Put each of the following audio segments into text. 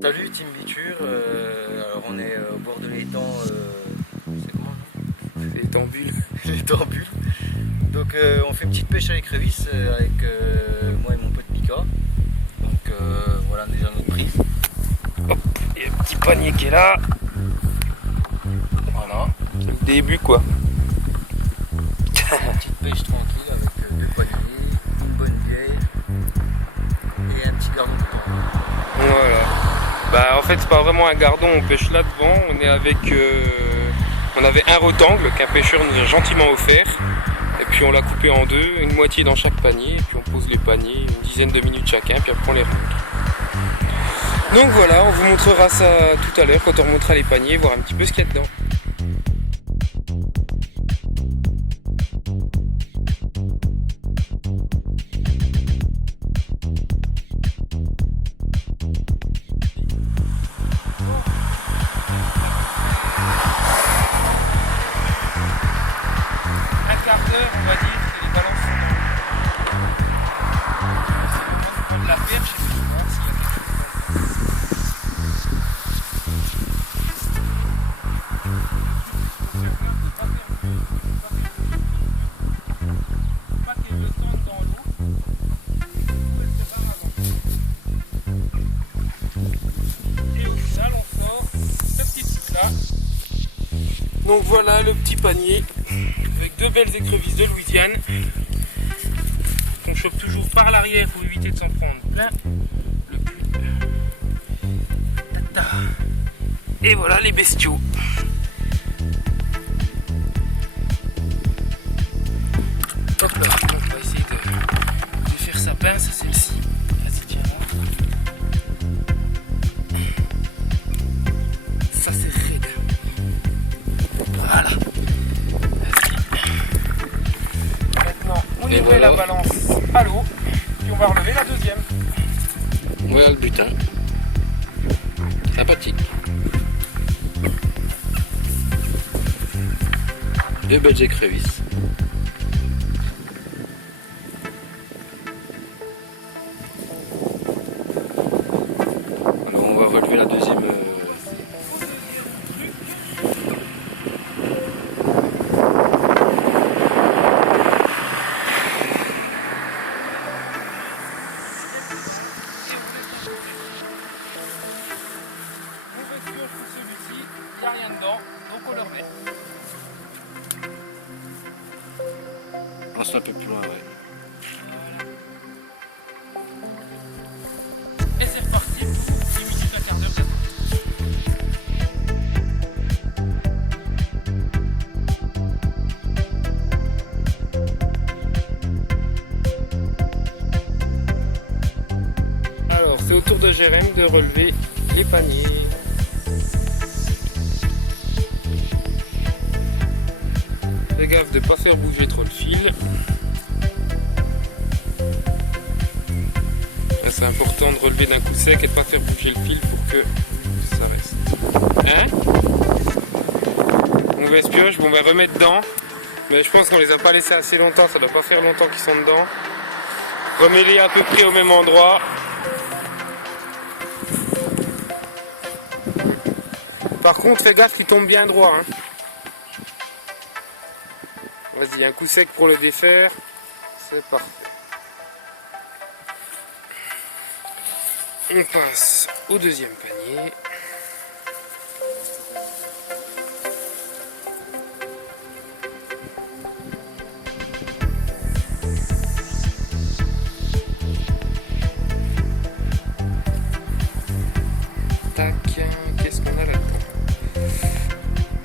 Salut Team Biture, alors on est au bord de l'étang, c'est comment L'étang Bulle. l'étang Bulle. Donc on fait une petite pêche à l'écrevisse avec moi et mon pote Mika. Donc voilà déjà notre prise. Hop, il y a un petit panier qui est là. Voilà, c'est le début quoi. Une petite pêche tranquille avec deux paniers, une bonne vieille et un petit gardon de thon. Voilà. Bah en fait c'est pas vraiment un gardon, on pêche là devant. On est avec, on avait un rectangle qu'un pêcheur nous a gentiment offert. Et puis on l'a coupé en deux, une moitié dans chaque panier. Et puis on pose les paniers, une dizaine de minutes chacun, puis après on les remonte. Donc voilà, on vous montrera ça tout à l'heure quand on remontera les paniers, voir un petit peu ce qu'il y a dedans. Un quart d'heure, on va dire, que les balances sont dans de la perche, et puis voir s'il y a quelque chose. Pas qu'elle le tente dans l'eau, elle se barre avant. Et au final, on sort ce petit truc-là. Donc voilà le petit panier avec deux belles écrevisses de Louisiane qu'on chope toujours par l'arrière pour éviter de s'en prendre plein le cul. Tata. Et voilà les bestiaux. Hop là, on va essayer de faire sa pince, celle-ci. Vas-y, tiens-la. Ça c'est raide. Voilà. Maintenant, on y met la balance à l'eau, puis on va relever la deuxième. Voilà le butin. Sympathique. Deux belles écrevisses. Alors on va relever la deuxième. Mauvaise pioche pour celui-ci, il n'y a rien dedans, donc on le remet. On se fait un peu plus loin, ouais. Et c'est reparti, 10 minutes, un quart d'heure, c'est Alors c'est au tour de Jérém de relever les paniers. Fais gaffe de ne pas faire bouger trop le fil. Là, c'est important de relever d'un coup sec et de ne pas faire bouger le fil pour que ça reste. Hein? Mauvaise pioche, bon, on va remettre dedans. Mais je pense qu'on les a pas laissés assez longtemps, ça doit pas faire longtemps qu'ils sont dedans. Remets-les à peu près au même endroit. Par contre, fais gaffe qu'il tombe bien droit. Hein. Vas-y, un coup sec pour le défaire. C'est parfait. On passe au deuxième panier. Tac, qu'est-ce qu'on a là-dedans?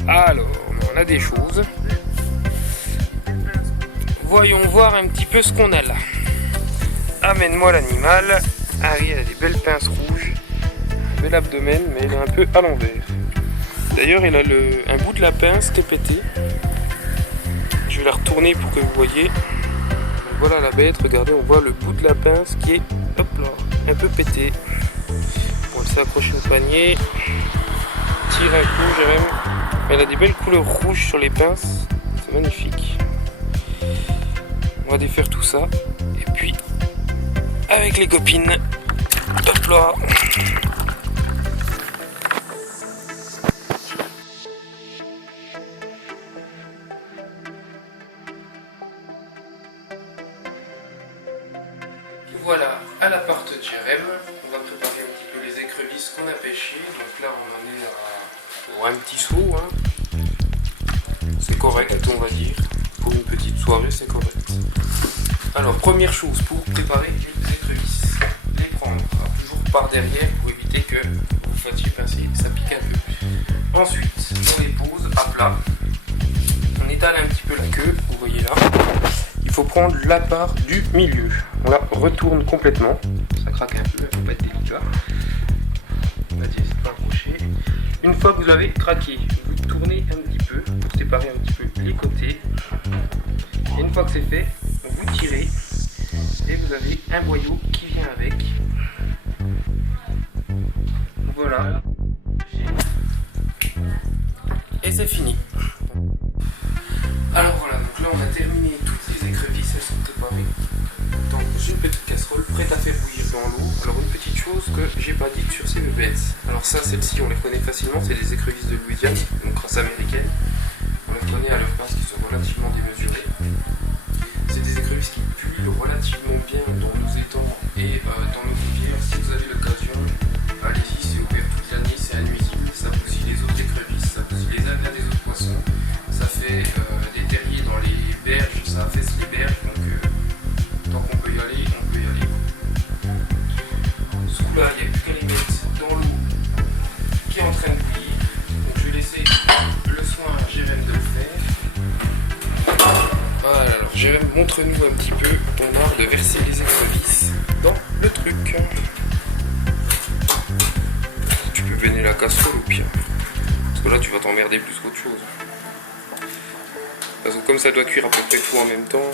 Alors, on a des choses. Voyons voir un petit peu ce qu'on a là. Amène-moi l'animal. Harry, elle a des belles pinces rouges. Un bel abdomen, mais elle est un peu à l'envers. D'ailleurs, il a un bout de la pince qui est pété. Je vais la retourner pour que vous voyez. Voilà la bête, regardez, on voit le bout de la pince qui est, hop là, un peu pété. On va s'accrocher au panier. Tire un coup, Jérém. Elle a des belles couleurs rouges sur les pinces. C'est magnifique. On va défaire tout ça. Et puis, avec les copines, hop là. Voilà, à l'appart de Jérém, on va préparer un petit peu les écrevisses qu'on a pêchées. Donc là, on en est à un petit seau. Hein. C'est correct, on va dire. Pour une petite soirée, c'est correct. Alors, première chose, pour préparer les écrevisses, les prendre toujours par derrière pour éviter que vous fassiez pincer, ça pique un peu. Ensuite, on les pose à plat. On étale un petit peu la queue, vous voyez là. Il faut prendre la part du milieu. On la retourne complètement. Ça craque un peu, il ne faut pas être délicat. On va dire, c'est pas accroché. Une fois que vous avez craqué, vous tournez un petit peu pour séparer un petit peu les côtés. Et une fois que c'est fait, vous tirez et vous avez un boyau qui vient avec. Voilà. Et c'est fini. Alors voilà, donc là on a terminé toutes les écrevisses, elles sont préparées dans une petite casserole prête à faire bouillir dans l'eau. Alors une petite chose que j'ai pas dit sur ces bébêtes. Alors ça, celles-ci on les reconnaît facilement, c'est des écrevisses de Louisiane, donc race américaine. On les reconnaît à leur pince qui sont relativement démesurées. C'est des écrevisses qui puent relativement bien dans nos étangs et dans nos rivières. Si vous avez l'occasion, allez-y, c'est ouvert toute l'année, c'est innuisible. Ça bousille les autres écrevisses, ça bousille les algas des autres poissons. Ça fait des terriers dans les berges, ça affaisse les berges, donc tant qu'on peut y aller, on peut y aller. Ce coup-là, il n'y a plus qu'à les mettre dans l'eau qui est en train de bouillir. Donc je vais laisser le soin à Jérém de le faire. Voilà, alors Jérém, montre-nous un petit peu ton art de verser les écrevisses dans le truc. Tu peux venir la casserole au pire. Parce que là, tu vas t'emmerder plus qu'autre chose. Parce que comme ça doit cuire à peu près tout en même temps.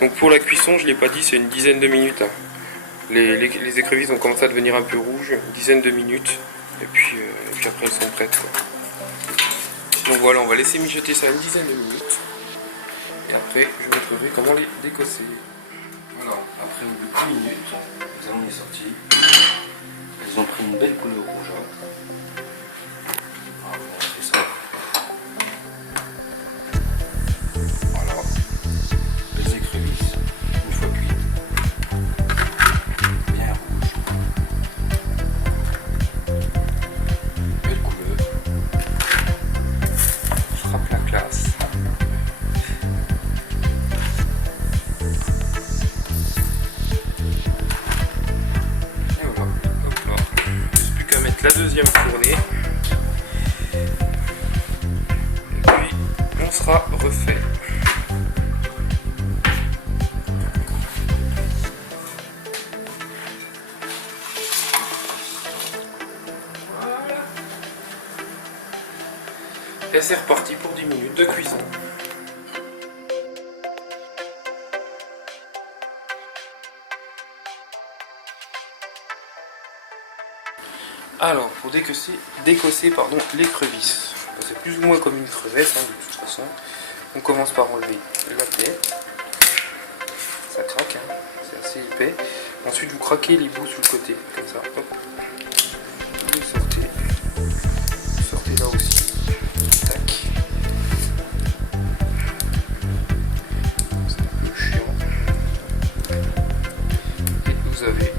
Donc pour la cuisson, je ne l'ai pas dit, c'est une dizaine de minutes. Hein. Les écrevisses ont commencé à devenir un peu rouges, une dizaine de minutes. Et puis après elles sont prêtes. Quoi. Donc voilà, on va laisser mijoter ça une dizaine de minutes. Et après, je vous montrerai comment les décosser. Voilà, après au bout de 10 minutes, nous avons les sorties. Elles ont pris une belle couleur rougeâtre. Voilà, on fait ça. Voilà, les écrevisses, une fois cuites, bien rouges. Belle couleur. Frappe la classe. Et voilà, hop là. Il ne reste plus qu'à mettre la deuxième fournée. Et puis on sera refait. Voilà. Et c'est reparti pour 10 minutes de cuisson. Alors, pour décosser l'écrevisse, c'est plus ou moins comme une crevette, hein, de toute façon. On commence par enlever la tête, ça craque, hein, c'est assez épais. Ensuite, vous craquez les bouts sur le côté, comme ça. Hop. Vous sortez là aussi. Tac. C'est un peu chiant. Et vous avez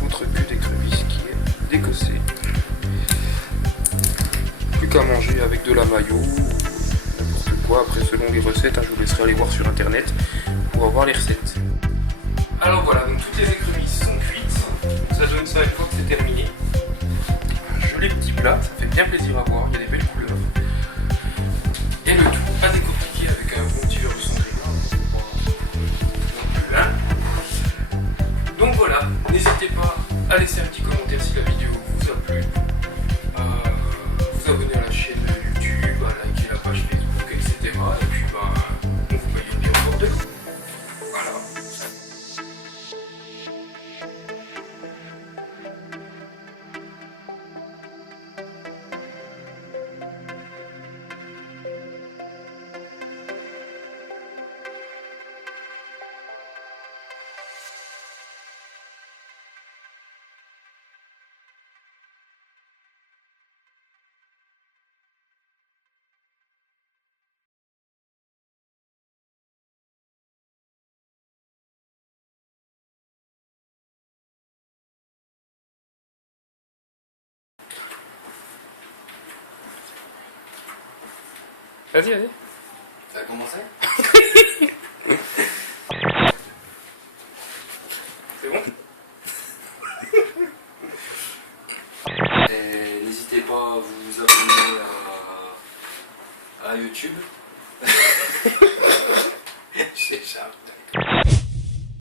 votre queue d'écrevisse qui est décossée. Plus qu'à manger avec de la mayo ou n'importe quoi. Après, selon les recettes, hein, je vous laisserai aller voir sur internet pour avoir les recettes. Alors voilà, donc toutes les écrevisses sont cuites. Ça donne ça une fois que c'est terminé. Un joli petit plat, ça fait bien plaisir à voir, il y a des belles couleurs. Et le tout à décortiquer avec un bon petit verre de cendrillon. Donc voilà, n'hésitez pas à laisser un petit commentaire si la vidéo vous a plu. Vous abonner à la chaîne YouTube, à liker la page Facebook, etc. Et puis on vous met bien au bord de l'eau. Voilà. Vas-y, vas-y. Ça a commencé? C'est bon? Et n'hésitez pas à vous abonner à YouTube. J'ai chargé.